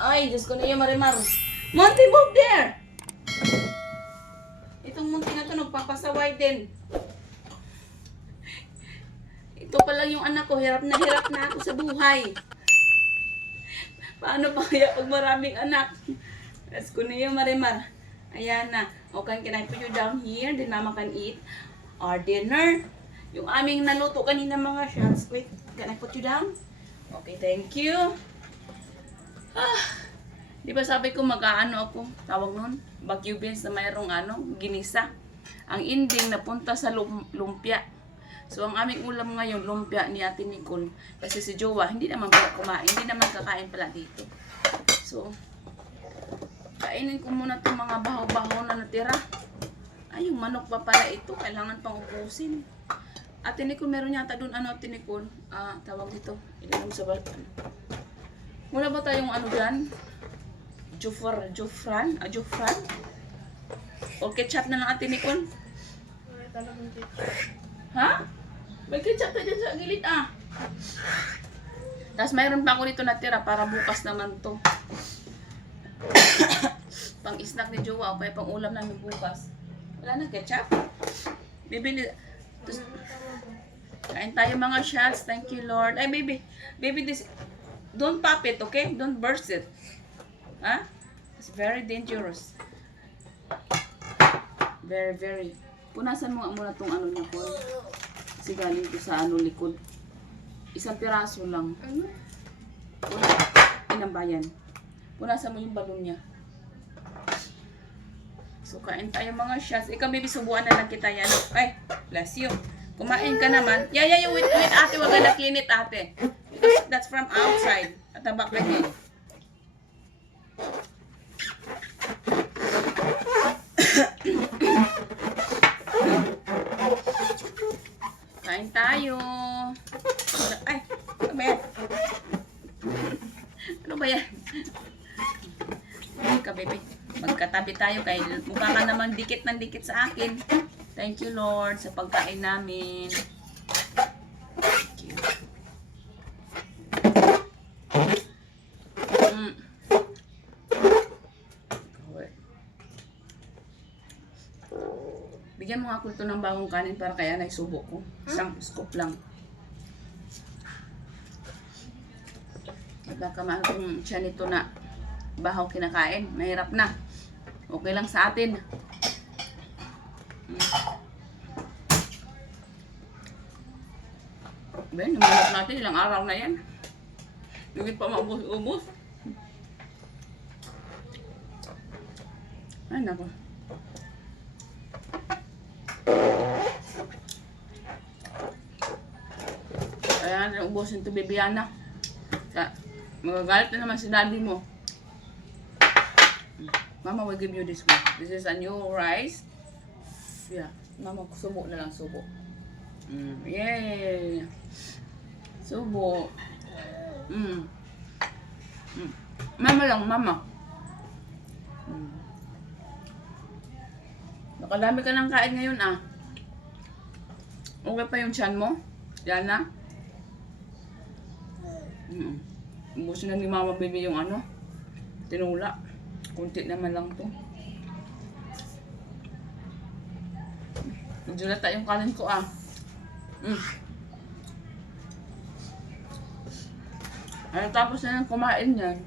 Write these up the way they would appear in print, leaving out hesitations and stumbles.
Ay, Diyos ko na yung Marimar. Monty, move there! Itong Monty na to, nagpapasaway din. Ito pa lang yung anak ko, hirap na ako sa buhay. Paano pa kaya pag maraming anak? Diyos ko na yung Marimar. Ayan na. Okay, can I put you down here? Then mama can eat our dinner. Yung aming naluto kanina mga shots. Wait, can I put you down? Okay, thank you. Di ba sabi ko mag-aano ako, tawag nun, Baguio beans na mayroong ginisa. Ang ending napunta sa lumpia. So ang aming ulam ngayon, lumpia ni Ate Nicole. Kasi si Jowa, hindi naman pala kumain, hindi naman kakain pala dito. So, kainin ko muna itong mga bahaw-bahaw na natira. Ay, yung manok pa pala ito, kailangan pang ubusin. Ate Nicole, meron yata doon, Ate Nicole, tawag dito, ilagay sa balkan. Wala ba tayong dyan? Jofran? O ketchup na lang, Ate Nicole? Wala talagang ketchup. Ha? May ketchup na dyan sa gilid, Tapos mayroon pa ako dito natira para bukas naman to. Pang snack ni Jowa o kaya pang ulam namin bukas. Wala na ketchup? Bibili. Kain tayo mga shots. Thank you, Lord. Ay, baby. Baby, this... Don't pop it, okay? Don't burst it. Ha? It's very dangerous. Very, very. Punasan mo nga muna itong niya po. Kasi galing ko sa likod. Isang piraso lang. Ano? Inambayan. Punasan mo yung balon niya. So, kain tayo mga shots. Ikaw, baby, subuan na lang kita yan. Ay, bless you. Kumain ka naman. Yeah, wait, ate. Wag na kinit, ate. Because that's from outside. At the back again. Kain tayo. Ay, ano ba yan? Ano ba yan? Ka, baby. Magkatabi tayo kay mukha ka naman dikit ng dikit sa akin. Thank you, Lord, sa pagkain namin. Thank you. Bigyan mo nga ako ito ng bagong kanin para kaya naisubo ko. Isang scoop lang. Baka maano kung siya nito na bahaw kinakain. Mahirap na. Okay lang sa atin. Ben, yung manok natin, ilang araw na yan. Hindi pa maubos-ubos. Ay, nako. Kaya ubusin ito, Bibiana. Magagalit na naman si daddy mo. Mama will give you this one. This is a new rice. Yeah. Mama, subo na lang, subo. Yay! Subo. Mama lang, mama. Nakadami ka ng kain ngayon, Okay pa yung tiyan mo? Yan na? Ubusin na ni Mama Baby yung tinula. Kunti naman lang to. Nagdulata yung kanin ko, Tapos na nang kumain yan.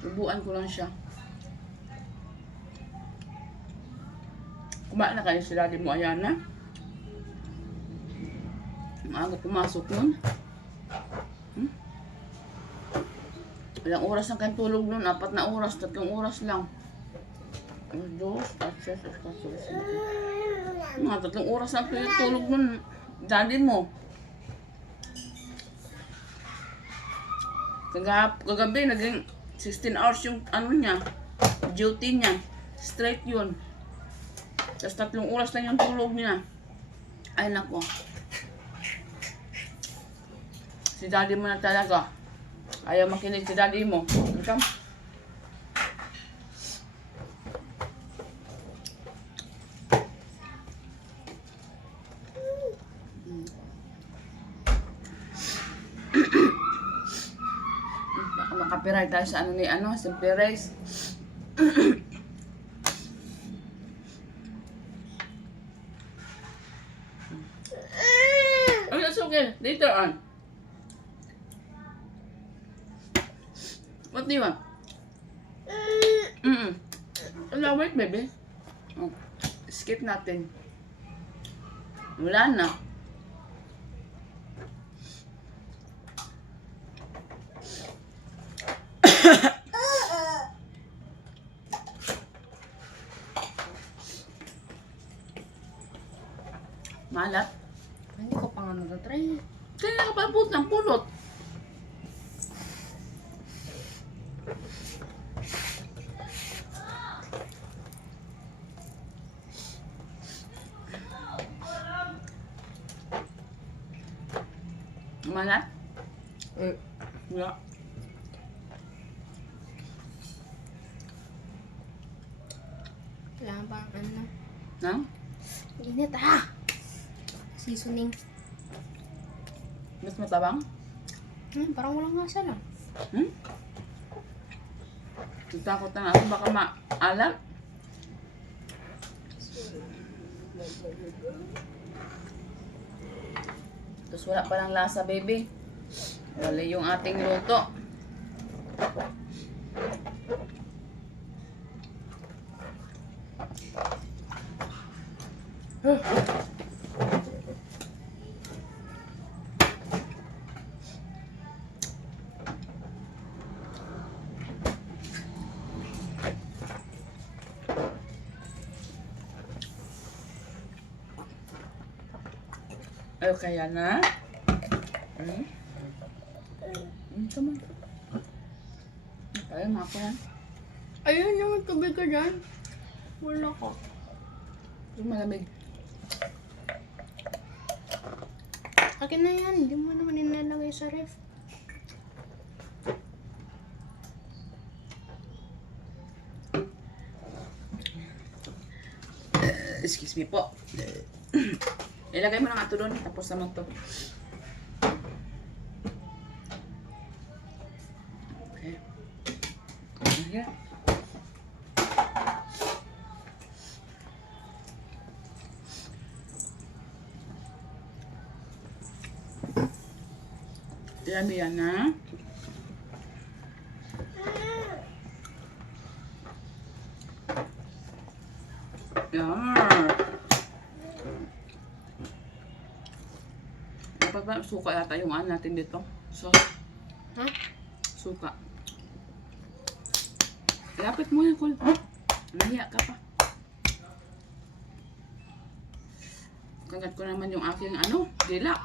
Subuan ko lang siya. Kumain na kayo si daddy mo, ayan na. Maaga pumasok nun. Ilang oras ang kayong tulog nun? 4 na oras, 3 oras lang. 2, 3, 4, 5. Mga 3 oras ang tulog nun, daddy mo. Kagabi, naging 16 hours yung niya, duty niya. Straight yun. Tapos 3 oras lang yung tulog niya. Ay nako. Si daddy mo na talaga. Ayaw makinig si daddy mo. Come. Copyright tayo sa ano ni ano, Simple Rice. Oh, that's okay. Later on. What do you want? Wala, wait, baby. Oh, skip natin. Wala na. Malat. Hindi ko pa nga natatry. Kaya ka pala pulot ng pulot. Malat? Wala. Kailangan pa ano. Nang? Init seasoning. Mas matabang? Parang walang ngasa lang. Natakot na nga ako baka maalat. Tapos wala pa ng lasa, baby. Wala yung ating luto. Ay, kaya na? Come on. Ay, mako yan. Ayun yung tubig ka dyan. Wala ko. Yung malamig. Akin na yan. Hindi mo naman nilalagay sa ref. Excuse me po. Ilagay mo na nga ito doon. Tapos naman to. Okay. Ayan. Yummy yan na. Yan. Dapat ba suka yata yung ano natin dito? So, suka. Lapit mo yan, Col. Nahiya ka pa. Kagat ko naman yung aking ano, dila.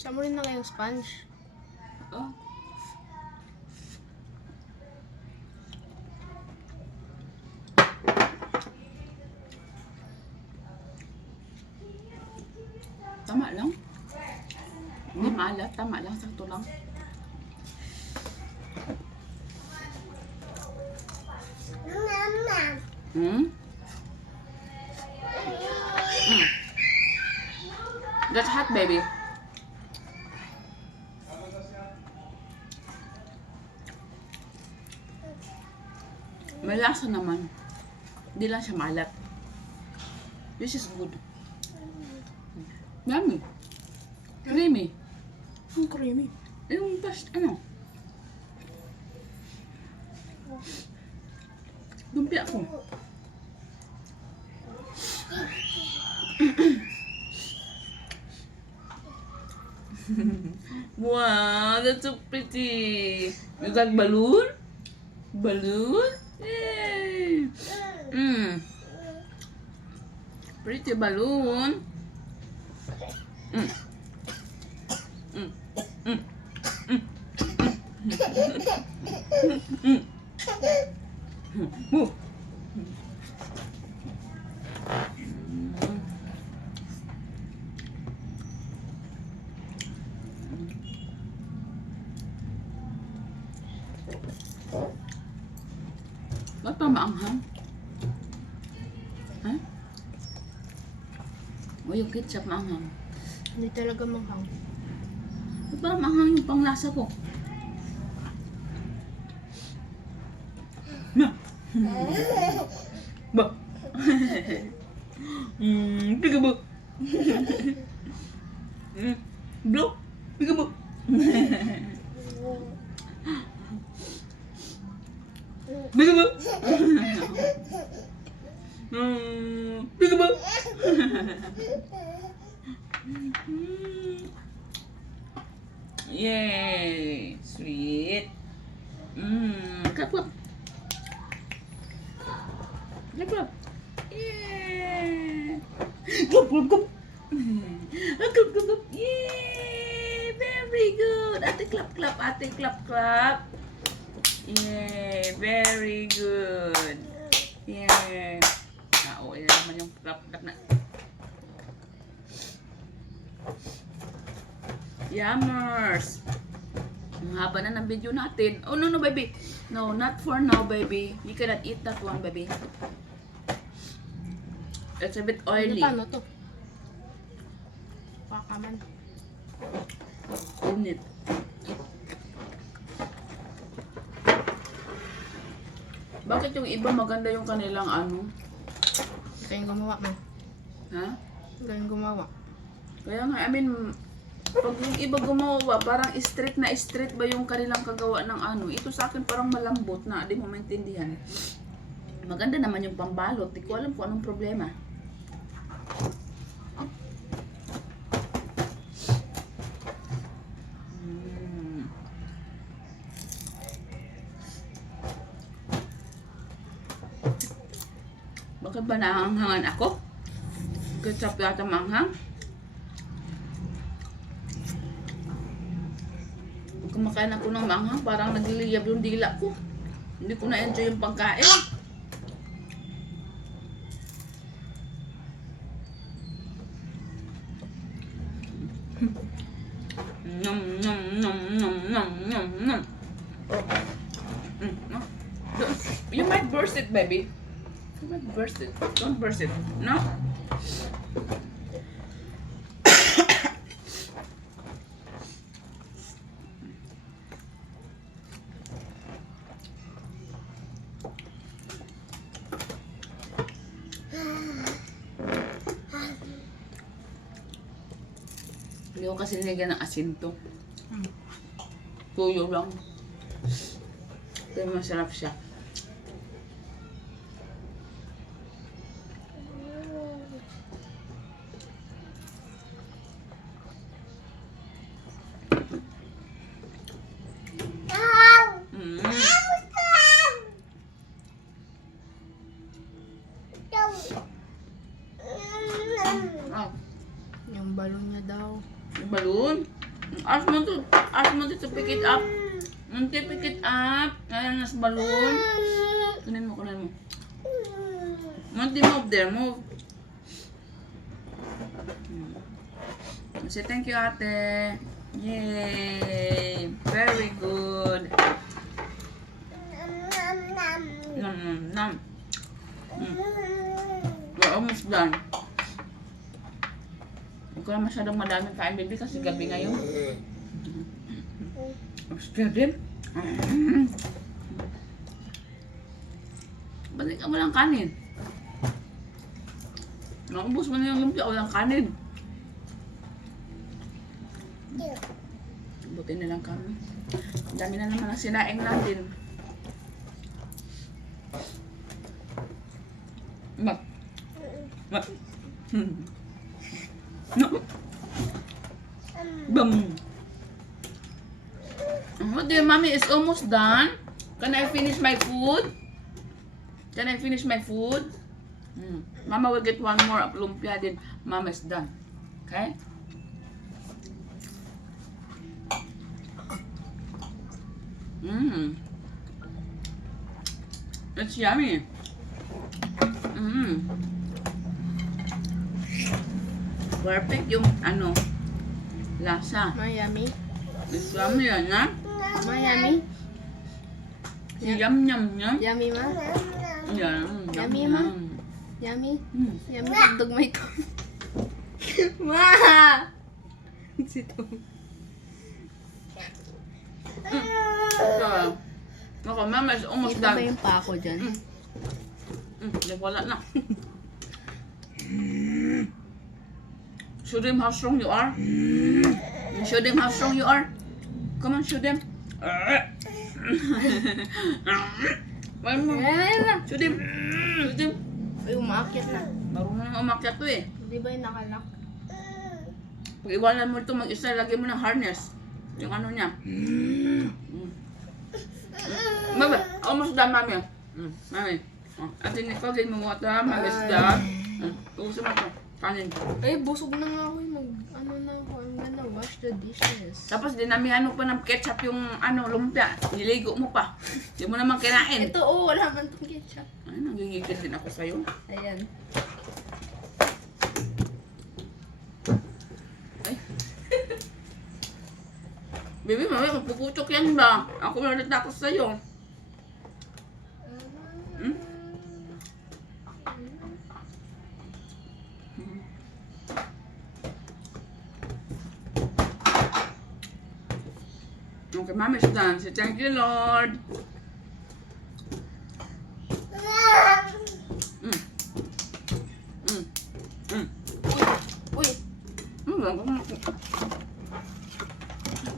Saan mo rin na kayong sponge? Oh. Tama lang. Hindi maalat. Tama lang. Sakto lang. That's hot, baby. May lasa naman. Hindi lang siya maalat. This is good. Yummy. Creamy. Ang creamy. Yung past, ano? Lumpia ko. Wow, that's so pretty. You got balloon? Balloon? Yay! Pretty balloon. Move. Ba't pa maanghang? Ha? O yung ketchup maanghang? Hindi talaga manghang. Parang manghang yung panglasa ko. Na. Ba. Tiga ba. Bro. Tiga ba. Tiga ba. Tiga ba. Yay! Sweet! Clap. Clap. Yay! Clap. Clap. Yay! Very good! Ate clap. Ate clap. Yay! Very good! Yay! Oo, yan naman yung clap na. Yummers! Ang haba na ng video natin. Oh, no, baby. No, not for now, baby. You cannot eat that one, baby. It's a bit oily. Paano to? Pakaman. Init. Bakit yung iba maganda yung kanilang ano? Kayong gumawa man. Ha? Kayong gumawa. Kaya nga, I mean, pag yung iba gumawa, parang straight ba yung kanilang kagawa ng ano. Ito sa akin parang malambot na, di mo maintindihan. Maganda naman yung pambalot. Di ko alam kung anong problema. Bakit ba nahanghangan ako? Ketchup yata manghang? Kumakain ako ng manghang, parang nagliliyab yung dila ko. Hindi ko na-enjoy yung pagkain. Nom. You might burst it, baby. You might burst it. Don't burst it. No? Hindi ko kasi nilagyan ng asin to. Tuyo lang. Pero masarap siya. Yung balon niya daw. Yung balloon? Ask mo to pick it up. Pick it up. Ayan, nasa balloon. Kunin mo. Monty, move there. Move. Say thank you, ate. Yay. Very good. Nom. We're almost done. Hindi ko na masyadong madaming kain, baby, kasi gabi ngayon. Gabi? Balik ka mo lang kanin. Naubos mo na yung lumpia, walang kanin. Buti na lang kami. Ang dami na naman ang sinaing natin. Mak. No. Bum. What dear mommy is almost done. Can I finish my food? Mama will get one more lumpia, then Mama is done. Okay? It's yummy. Perfect yung ano, lasa. Miami. It's yummy yan, ha? Miami. Yum. Yummy ma. Yummy, ma. Yummy. Yummy hotdog may ito. Ma! Si Tom. Ako, mama is almost Ito ba done. yung pako dyan? Wala na. Show them how strong you are. Show them how strong you are. Come on, show them. One more. Show them. Show them. Ay, umakyat na. Marunong na umakyat to eh. Di ba yung nakalak? Pag iwanan mo ito mag-isa, lagyan mo ng harness. Yung ano niya. Mami, almost done, mami. Mami. Ate Nicole, din mo water. Mami is done. Uso mo ito. Kanin. Ay, busog na nga ako. Ano na ako. I'm gonna wash the dishes. Tapos dinamihan mo pa ng ketchup yung ano, lumpia. Niligo mo pa. Hindi mo naman kinain. Ito, wala man itong ketchup. Ay, nagigigil din ako sa'yo. Ayan. Ay. Baby, mami, magpuputok yan ba? Ako natatakot sa'yo. Hmm? Okay, mami is done. Say thank you, Lord. Mm. Mm. Mm. Uy!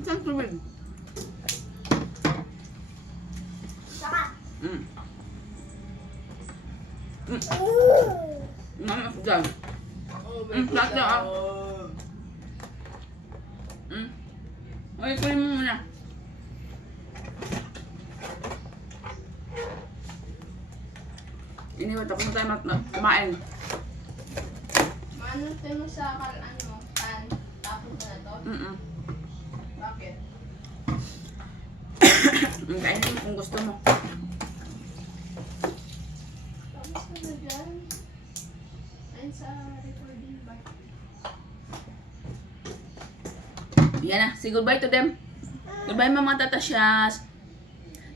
Saan tubig? Mm. Mm. Mama is done. Lahat na ah. Okay, kunin mo muna. Iniwan, tapos na tayo kumain. Maano tayo sa pan? Tapos na to? Bakit? Kainin mo kung gusto mo. Tapos ka na dyan. Ayun sa recording ba? Yan na. Say goodbye to them. Goodbye, mga tatasyas.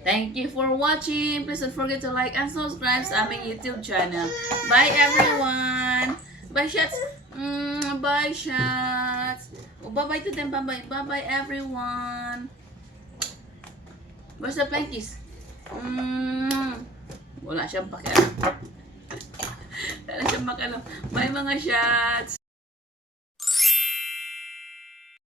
Thank you for watching. Please don't forget to like and subscribe sa aming YouTube channel. Bye, everyone. Bye, shots. Bye, shots. Oh, bye-bye to them. Bye-bye. Bye-bye, everyone. Where's the plankies? Wala siyang pakialam. Wala siyang pakialam. Bye, mga shots.